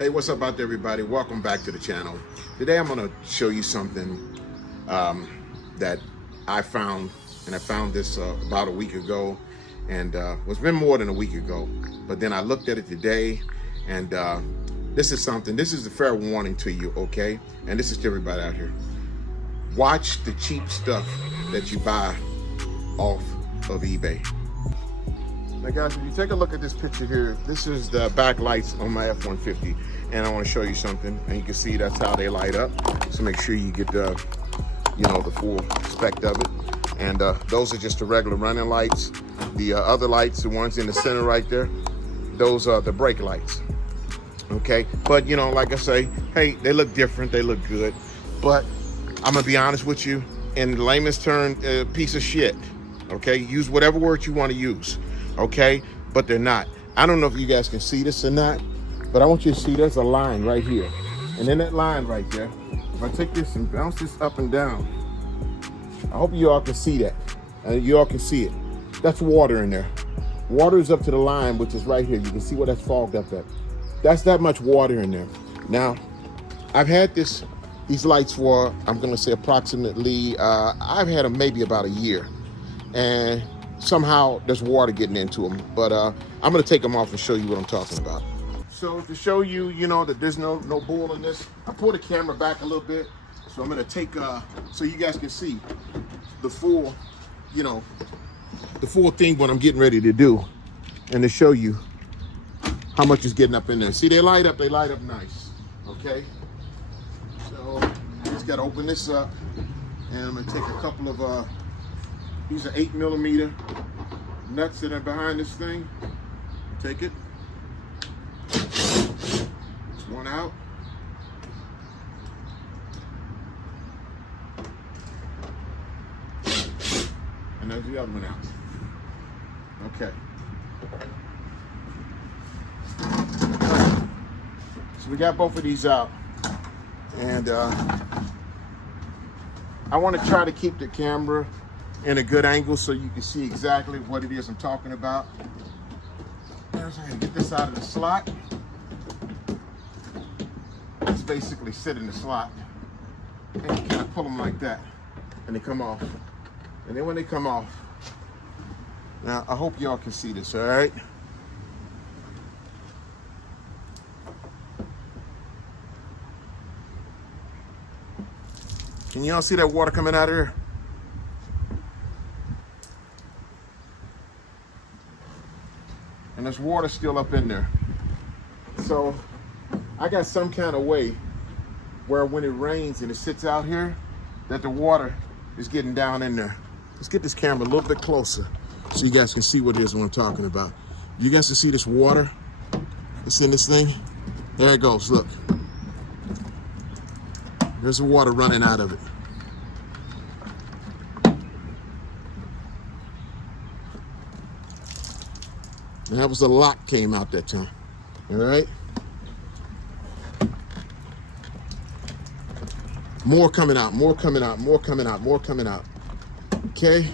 Hey, what's up out there, everybody? Welcome back to the channel. Today I'm going to show you something that I found, and I found this about a week ago, and it's been more than a week ago, but then I looked at it today, and this is a fair warning to you, okay? And this is to everybody out here. Watch the cheap stuff that you buy off of eBay. Now guys, if you take a look at this picture here, this is the back lights on my F-150, and I want to show you something, and you can see that's how they light up. So make sure you get the full spec of it. And those are just the regular running lights. The other lights, the ones in the center right there, those are the brake lights. Okay, but like I say, hey, they look different, they look good, but I'm gonna be honest with you, in layman's term, piece of shit. Okay, use whatever word you want to use. Okay, but they're not. I don't know if you guys can see this or not, but I want you to see there's a line right here, and in that line right there, if I take this and bounce this up and down, I hope you all can see that. You all can see it. That's water in there. Water is up to the line, which is right here. You can see where that's fogged up at. That's that much water in there. Now, I've had these lights for, I'm gonna say approximately, I've had them maybe about a year, and somehow there's water getting into them, but I'm gonna take them off and show you what I'm talking about. So to show you, that there's no bull in this, I pulled the camera back a little bit, so I'm gonna take, so you guys can see the full, the full thing, what I'm getting ready to do, and to show you how much is getting up in there. See, they light up nice, okay? So just gotta open this up, and I'm gonna take a couple of, these are 8mm nuts that are behind this thing. Take it. It's one out. And there's the other one out. Okay. So we got both of these out. And I want to try to keep the camera in a good angle so you can see exactly what it is I'm talking about. There's, I'm gonna get this out of the slot. It's basically sit in the slot, and you kind of pull them like that, and they come off. And then when they come off, now I hope y'all can see this, all right? Can y'all see that water coming out of here? And there's water still up in there. So I got some kind of way where when it rains and it sits out here, that the water is getting down in there. Let's get this camera a little bit closer so you guys can see what it is what I'm talking about. You guys can see this water that's in this thing? There it goes, look. There's the water running out of it. And that was the lock came out that time, all right? More coming out, more coming out, more coming out, more coming out, okay?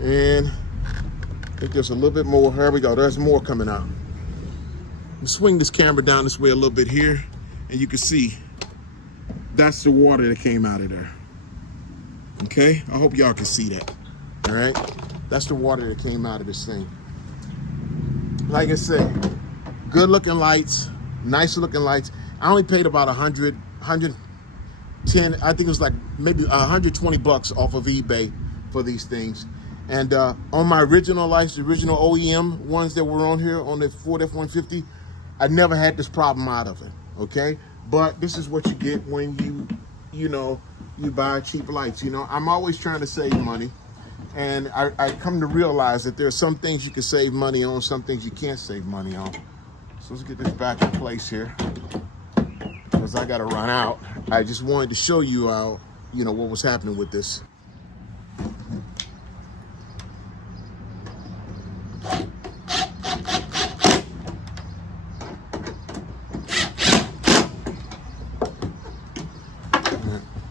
And I think there's a little bit more, here we go, there's more coming out. Swing this camera down this way a little bit here, and you can see that's the water that came out of there, okay? I hope y'all can see that, all right? That's the water that came out of this thing. Like I said, good looking lights, nice looking lights. I only paid about 110, I think it was like maybe 120 bucks off of eBay for these things. And on my original lights, the original OEM ones that were on here on the Ford F-150, I never had this problem out of it, okay? But this is what you get when you buy cheap lights. I'm always trying to save money. And I come to realize that there are some things you can save money on, some things you can't save money on. So let's get this back in place here, because I got to run out. I just wanted to show you what was happening with this.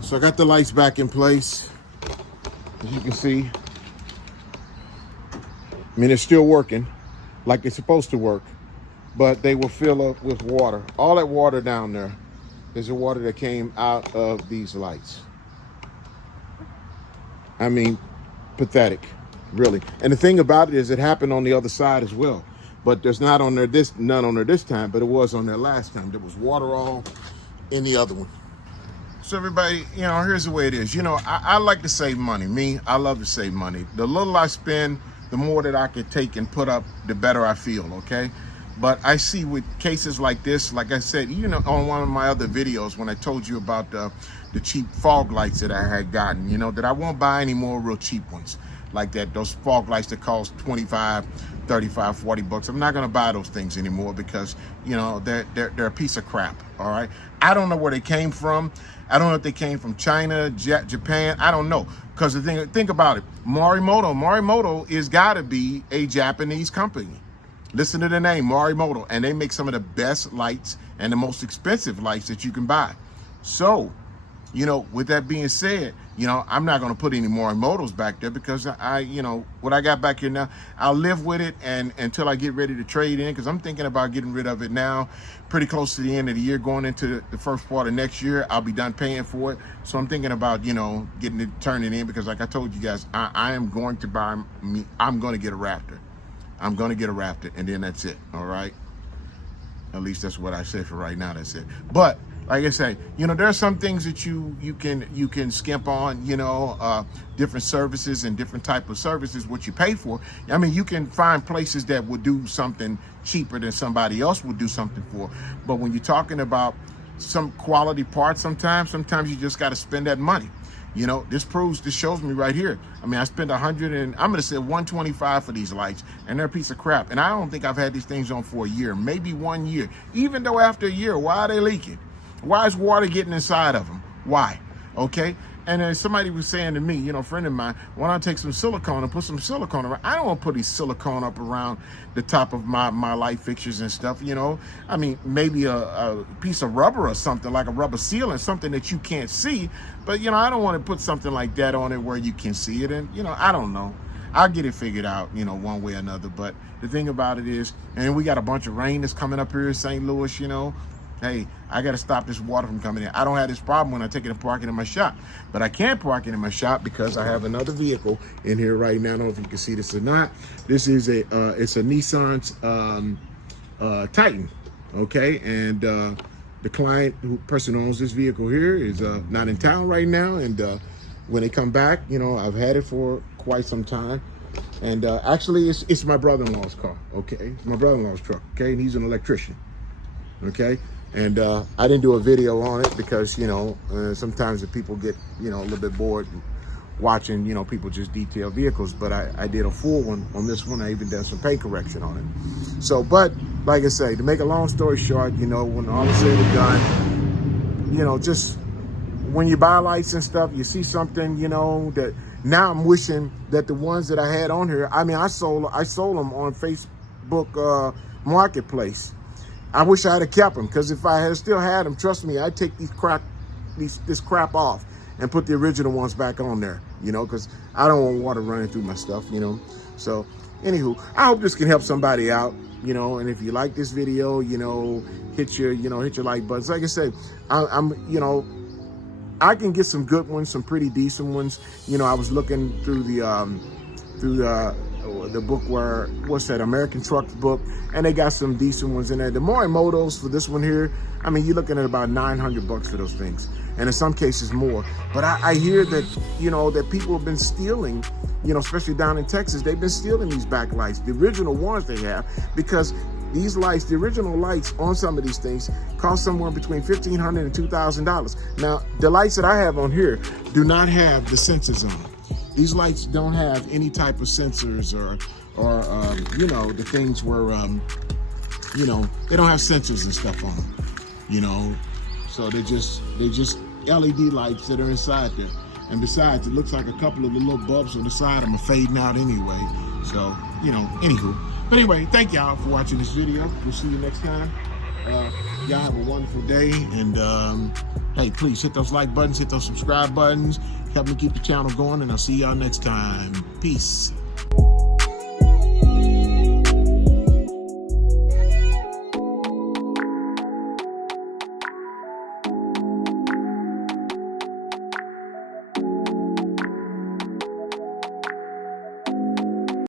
So I got the lights back in place, as you can see. I mean, it's still working like it's supposed to work. but they will fill up with water. All that water down there is the water that came out of these lights. I mean, pathetic, really. And the thing about it is it happened on the other side as well. But there's none on there this time, but it was on there last time. There was water all in the other one. So everybody, here's the way it is. I like to save money. I love to save money. The little I spend, the more that I can take and put up, the better I feel, okay? But I see with cases like this, like I said, on one of my other videos when I told you about the cheap fog lights that I had gotten, that I won't buy any more real cheap ones like that. Those fog lights that cost 25, 35, 40 bucks. I'm not going to buy those things anymore because, they're a piece of crap, all right? I don't know where they came from. I don't know if they came from China, Japan. I don't know. Because the thing, think about it. Morimoto is got to be a Japanese company. Listen to the name, Morimoto. And they make some of the best lights and the most expensive lights that you can buy. So, with that being said, I'm not going to put any Morimotos back there because what I got back here now, I'll live with it and until I get ready to trade in, because I'm thinking about getting rid of it now, pretty close to the end of the year, going into the first part of next year. I'll be done paying for it. So I'm thinking about, getting it, turning in, because like I told you guys, I am going to I'm going to get a Raptor. I'm going to get a Raptor, and then that's it. All right. At least that's what I said for right now. That's it. But like I say, there are some things that you can skimp on, different services and different type of services, what you pay for. I mean, you can find places that would do something cheaper than somebody else would do something for. But when you're talking about some quality parts, sometimes you just got to spend that money. This shows me right here. I mean, I spent I'm going to say $125 for these lights, and they're a piece of crap. And I don't think I've had these things on for a year, maybe 1 year. Even though after a year, why are they leaking? Why is water getting inside of them? Why? Okay. And then somebody was saying to me, a friend of mine, why don't I take some silicone and put some silicone around? I don't want to put any silicone up around the top of my light fixtures and stuff, I mean, maybe a piece of rubber or something, like a rubber sealant, something that you can't see. But, I don't want to put something like that on it where you can see it. And, I don't know. I'll get it figured out, one way or another. But the thing about it is, and we got a bunch of rain that's coming up here in St. Louis, hey, I got to stop this water from coming in. I don't have this problem when I take it and park it in my shop. But I can't park it in my shop because I have another vehicle in here right now. I don't know if you can see this or not. This is it's a Nissan's Titan, okay? And the person who owns this vehicle here is not in town right now. And when they come back, I've had it for quite some time. And actually, it's my brother-in-law's car, okay? It's my brother-in-law's truck, okay? And he's an electrician, okay? And I didn't do a video on it because, sometimes the people get, a little bit bored watching, people just detail vehicles. But I did a full one on this one. I even did some paint correction on it. So, but like I say, to make a long story short, when all is said and done, just when you buy lights and stuff, you see something, that now I'm wishing that the ones that I had on here, I mean, I sold them on Facebook Marketplace. I wish I had kept them, because if I had still had them, trust me, I'd take this crap off and put the original ones back on there, because I don't want water running through my stuff, So, anywho, I hope this can help somebody out, and if you like this video, hit your like buttons. Like I said, I can get some good ones, some pretty decent ones. I was looking through the book what's that, American Trucks book, and they got some decent ones in there. The Morimotos for this one here, I mean, you're looking at about $900 for those things, and in some cases more. But I hear that, that people have been stealing, especially down in Texas, they've been stealing these backlights, the original ones they have, because these lights, the original lights on some of these things, cost somewhere between $1,500 and $2,000. Now, the lights that I have on here do not have the sensors on them. These lights don't have any type of sensors or the things where, they don't have sensors and stuff on them, So they're just LED lights that are inside there. And besides, it looks like a couple of the little bulbs on the side of them are fading out anyway. So, anywho. But anyway, thank y'all for watching this video. We'll see you next time. Y'all have a wonderful day. And, hey, please hit those like buttons, hit those subscribe buttons. Help me keep the channel going, and I'll see y'all next time. Peace.